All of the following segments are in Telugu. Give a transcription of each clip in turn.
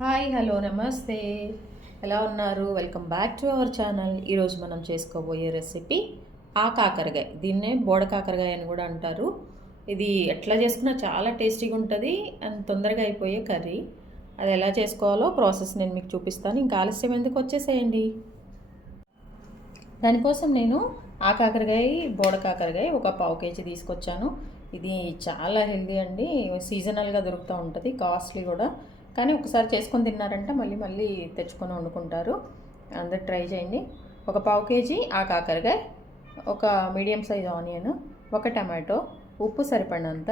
హాయ్ హలో నమస్తే. ఎలా ఉన్నారు? Welcome back to our channel. ఈరోజు మనం చేసుకోబోయే రెసిపీ ఆ కాకరకాయ దీన్నే బోడ కాకరకాయ అని కూడా అంటారు. ఇది ఎట్లా చేసుకున్నా చాలా టేస్టీగా ఉంటుంది అండ్ తొందరగా అయిపోయే కర్రీ. అది ఎలా చేసుకోవాలో ప్రాసెస్ నేను మీకు చూపిస్తాను. ఇంకా ఆలస్యం ఎందుకు వచ్చేసేయండి? దానికోసం నేను ఆ కాకరకాయ బోడ కాకరకాయ ఒక పావు కేజీ తీసుకొచ్చాను. ఇది చాలా హెల్దీ అండి. సీజనల్గా దొరుకుతూ ఉంటుంది. కాస్ట్లీ కూడా. కానీ ఒకసారి చేసుకొని తిన్నారంటే మళ్ళీ మళ్ళీ తెచ్చుకొని వండుకుంటారు. అందరు ట్రై చేయండి. ఒక పావు కేజీ ఆ కాకరకాయ ఒక మీడియం సైజ్ ఆనియన్ ఒక టమాటో ఉప్పు సరిపడినంత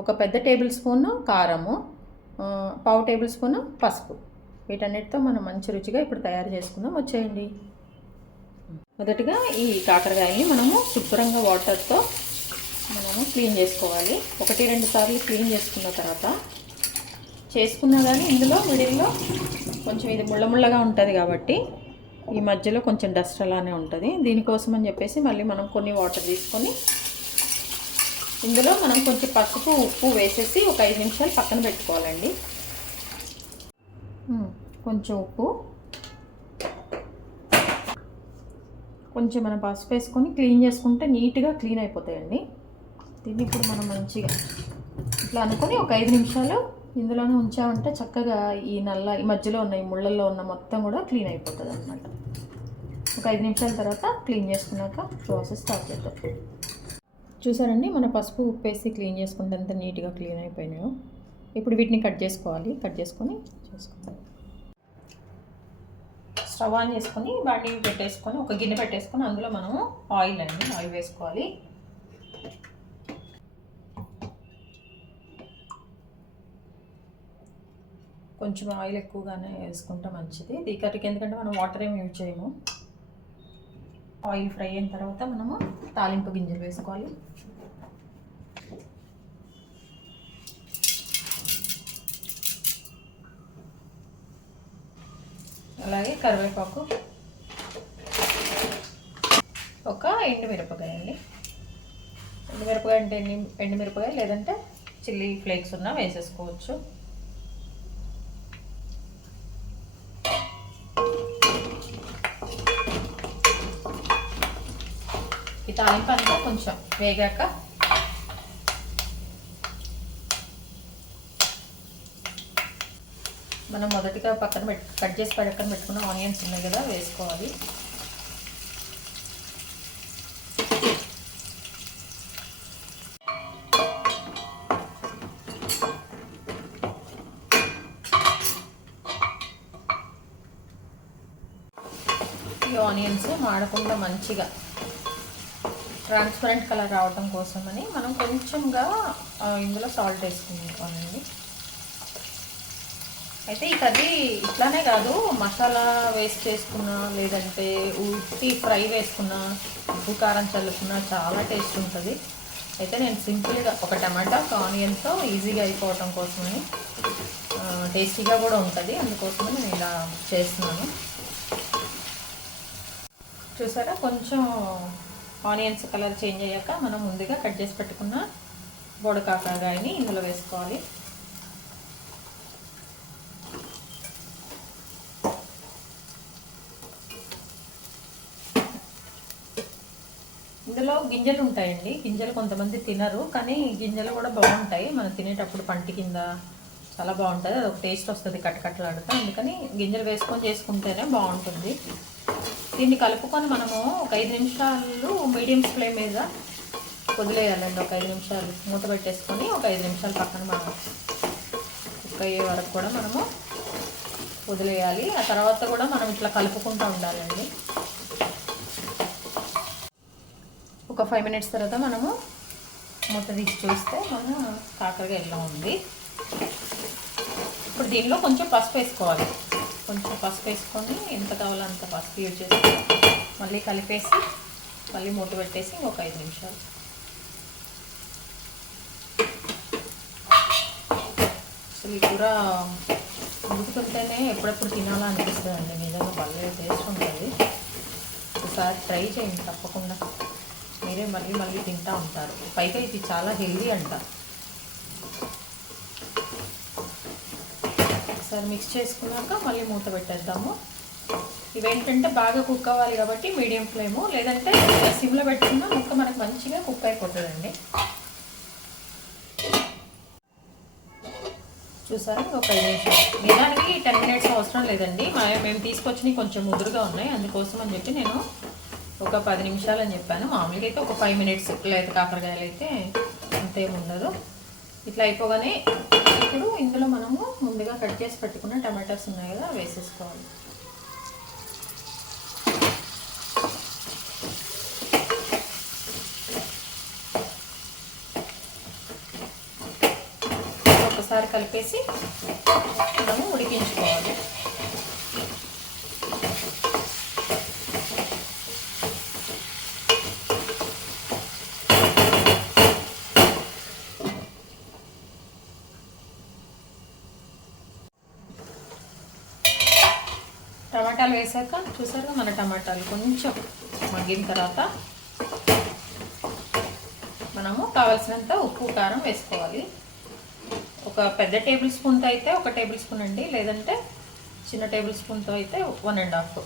ఒక పెద్ద టేబుల్ స్పూన్ కారము పావు టేబుల్ స్పూన్ పసుపు. వీటన్నిటితో మనం మంచి రుచిగా ఇప్పుడు తయారు చేసుకుందాం వచ్చేయండి. మొదటగా ఈ కాకరకాయని మనము శుభ్రంగా వాటర్తో మనము క్లీన్ చేసుకోవాలి. ఒకటి రెండు సార్లు క్లీన్ చేసుకున్న తర్వాత చేసుకున్నా కానీ ఇందులో మిడిల్లో కొంచెం ఇది ముళ్ళ ముళ్ళగా ఉంటుంది కాబట్టి ఈ మధ్యలో కొంచెం డస్ట్ అలానే ఉంటుంది. దీనికోసం అని చెప్పేసి మళ్ళీ మనం కొన్ని వాటర్ తీసుకొని ఇందులో మనం కొంచెం పసుపు ఉప్పు వేసేసి ఒక ఐదు నిమిషాలు పక్కన పెట్టుకోవాలండి. కొంచెం ఉప్పు. కొంచెం మనం పసుపు వేసుకొని క్లీన్ చేసుకుంటే నీట్గా క్లీన్ అయిపోతాయండి. దీన్ని ఇప్పుడు మనం మంచిగా ఇట్లా అనుకొని ఒక ఐదు నిమిషాలు ఇందులోనే ఉంచామంటే చక్కగా ఈ నల్ల ఈ మధ్యలో ఉన్న ఈ ముళ్ళల్లో ఉన్న మొత్తం కూడా క్లీన్ అయిపోతుంది అనమాట ఒక ఐదు నిమిషాల తర్వాత క్లీన్ చేసుకున్నాక ప్రాసెస్ స్టార్ట్ చేద్దాం. చూసారండి మన పసుపు ఉప్పు వేసి క్లీన్ చేసుకుంటే అంత నీట్గా క్లీన్ అయిపోయినాయో. ఇప్పుడు వీటిని కట్ చేసుకోవాలి. కట్ చేసుకొని చేసుకుందాం. స్టవ్ ఆన్ చేసుకొని బాటి పెట్టేసుకొని ఒక గిన్నె పెట్టేసుకొని అందులో మనము ఆయిల్ అండి ఆయిల్ వేసుకోవాలి. కొంచెం ఆయిల్ ఎక్కువగానే వేసుకుంటే మంచిది. ఈ కర్రీకి ఎందుకంటే మనం వాటర్ ఏమి యూజ్ చేయము. ఆయిల్ ఫ్రై అయిన తర్వాత మనము తాలింపు గింజలు వేసుకోవాలి. అలాగే కరివేపాకు ఒక ఎండుమిరపకాయ అండి. ఎండుమిరపకాయ అంటే ఎండి ఎండుమిరపకాయ లేదంటే చిల్లీ ఫ్లేక్స్ ఉన్నా వేసేసుకోవచ్చు. తాలింపు అంతా కొంచెం వేగాక మనం మొదటిగా పక్కన పెట్ కట్ చేసి పక్కన పెట్టుకున్న ఆనియన్స్ ఉన్నాయి కదా వేసుకోవాలి. ఈ ఆనియన్స్ మాడకుండా మంచిగా ట్రాన్స్పరెంట్ కలర్ రావడం కోసమని మనం కొంచెంగా ఇందులో సాల్ట్ వేసుకుంటామండి అయితే ఈ కర్రీ ఇట్లానే కాదు మసాలా వేస్ట్ చేసుకున్నా లేదంటే ఉట్టి ఫ్రై వేసుకున్నా ఉప్పు కారం చల్లుకున్నా చాలా టేస్ట్ ఉంటుంది. అయితే నేను సింపుల్గా ఒక టమాటా ఒక ఆనియన్తో ఈజీగా అయిపోవటం కోసమని టేస్టీగా కూడా ఉంటుంది. అందుకోసమని నేను ఇలా చేస్తున్నాను. చూసారా? కొంచెం ఆనియన్స్ కలర్ చేంజ్ అయ్యాక మనం ముందుగా కట్ చేసి పెట్టుకున్న బోడకాకాయని ఇందులో వేసుకోవాలి. ఇందులో గింజలు ఉంటాయండి. గింజలు కొంతమంది తినరు కానీ గింజలు కూడా బాగుంటాయి. మనం తినేటప్పుడు పంటి కింద చాలా బాగుంటుంది. అది ఒక టేస్ట్ వస్తుంది కట్టకట్టలాడుతా అందుకని గింజలు వేసుకొని చేసుకుంటేనే బాగుంటుంది. దీన్ని కలుపుకొని మనము ఒక ఐదు నిమిషాలు మీడియం ఫ్లేమ్ మీద వదిలేయాలండి. ఒక ఐదు నిమిషాలు మూత పెట్టేసుకొని ఒక ఐదు నిమిషాలు పక్కన మనం కుక్ అయ్యే వరకు కూడా మనము వదిలేయాలి. ఆ తర్వాత కూడా మనం ఇట్లా కలుపుకుంటూ ఉండాలండి. ఒక ఫైవ్ మినిట్స్ తర్వాత మనము మూత తీసి చూస్తే మన కాకరకాయ ఎలా ఉంది. ఇప్పుడు దీనిలో కొంచెం పసుపు వేసుకోవాలి. కొంచెం పసుపు వేసుకొని ఎంత కావాలో అంత పసుపు యూజ్ చేసి మళ్ళీ కలిపేసి మళ్ళీ మూట పెట్టేసి ఒక ఐదు నిమిషాలు. అసలు ఈ కూర ఉడుకుతుంటేనే ఎప్పుడెప్పుడు తినాలా అనిపిస్తుంది అండి నిజంగా భలే టేస్ట్ ఉంటుంది. ఒకసారి ట్రై చేయండి తప్పకుండా. మీరే మళ్ళీ మళ్ళీ తింటూ ఉంటారు. పైగా ఇది చాలా హెల్దీ అంట. ఒకసారి మిక్స్ చేసుకున్నాక మళ్ళీ మూత పెట్టేద్దాము. ఇవేంటంటే బాగా కుక్ అవ్వాలి కాబట్టి మీడియం ఫ్లేము లేదంటే సిమ్లో పెట్టుకున్న ముక్క మనకు మంచిగా కుక్ అయిపోతుందండి. చూసారా? ఒక ఐదు నిమిషాలు. నిజానికి టెన్ మినిట్స్ అవసరం లేదండి. మేము తీసుకొచ్చినవి కొంచెం ముదురుగా ఉన్నాయి. అందుకోసం అని చెప్పి నేను ఒక పది నిమిషాలు అని చెప్పాను. మామూలుగా అయితే ఒక ఫైవ్ మినిట్స్ లేదా కాకరకాయలు అయితే అంతేముండదు ఇట్లా అయిపోగానే ఇప్పుడు ఇందులో మనము ముందుగా కట్ చేసి పెట్టుకున్న టమాటాస్ ఉన్నాయి కదా వేసేసుకోవాలి. ఒకసారి కలిపేసి మనము ఉడికించుకోవాలి. టమాటాలు వేసాక చూసారుగా మన టమాటాలు కొంచెం మగ్గిన తర్వాత మనము కావలసినంత ఉప్పు కారం వేసుకోవాలి. ఒక పెద్ద టేబుల్ స్పూన్తో అయితే ఒక టేబుల్ స్పూన్ అండి లేదంటే చిన్న టేబుల్ స్పూన్తో అయితే వన్ అండ్ హాఫ్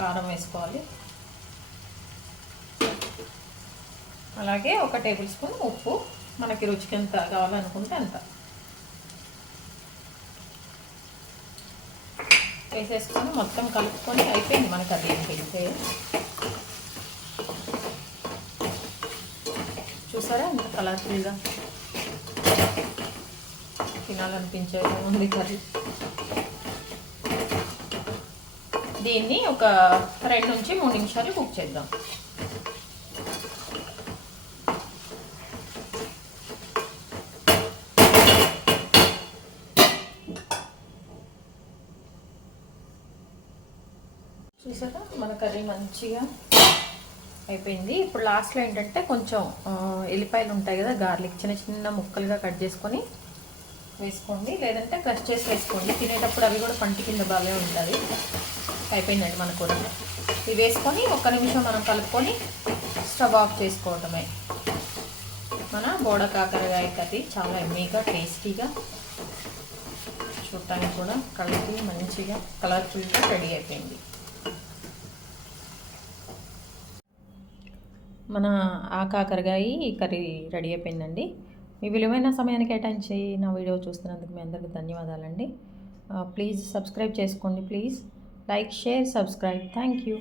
కారం వేసుకోవాలి. అలాగే ఒక టేబుల్ స్పూన్ ఉప్పు మనకి రుచికి ఎంత కావాలనుకుంటే అంత. వేసేసుకొని మొత్తం కలుపుకొని అయిపోయింది మనకి అది ఏంటంటే చూసారా ఇంత కలర్ఫుల్గా తినాలనిపించే ఉంది కర్రీ. దీన్ని ఒక రెండు నుంచి మూడు నిమిషాలు కుక్ చేద్దాం. చూసారా? మన కర్రీ మంచిగా అయిపోయింది. ఇప్పుడు లాస్ట్లో ఏంటంటే కొంచెం ఎల్లిపాయలు ఉంటాయి కదా గార్లిక్ చిన్న చిన్న ముక్కలుగా కట్ చేసుకొని వేసుకోండి. లేదంటే క్రష్ చేసి వేసుకోండి. తినేటప్పుడు అవి కూడా పంటి కింద బాగా ఉంటుంది అయిపోయిందండి మన కూర. ఇవి వేసుకొని ఒక్క నిమిషం మనం కలుపుకొని స్టవ్ ఆఫ్ చేసుకోవటమే. మన బోడ కాకరకాయ కర్రీ చాలా ఎమ్మీగా టేస్టీగా చూడటానికి కూడా కలిపి మంచిగా కలర్ఫుల్గా రెడీ అయిపోయింది. మన ఆ కాకరకాయ కర్రీ రెడీ అయిపోయిందండి. మీ విలువైన సమయాన్ని కేటాయించి నా వీడియో చూస్తున్నందుకు మీ అందరికీ ధన్యవాదాలండి. ప్లీజ్ సబ్స్క్రైబ్ చేసుకోండి please. Like share subscribe. Thank you.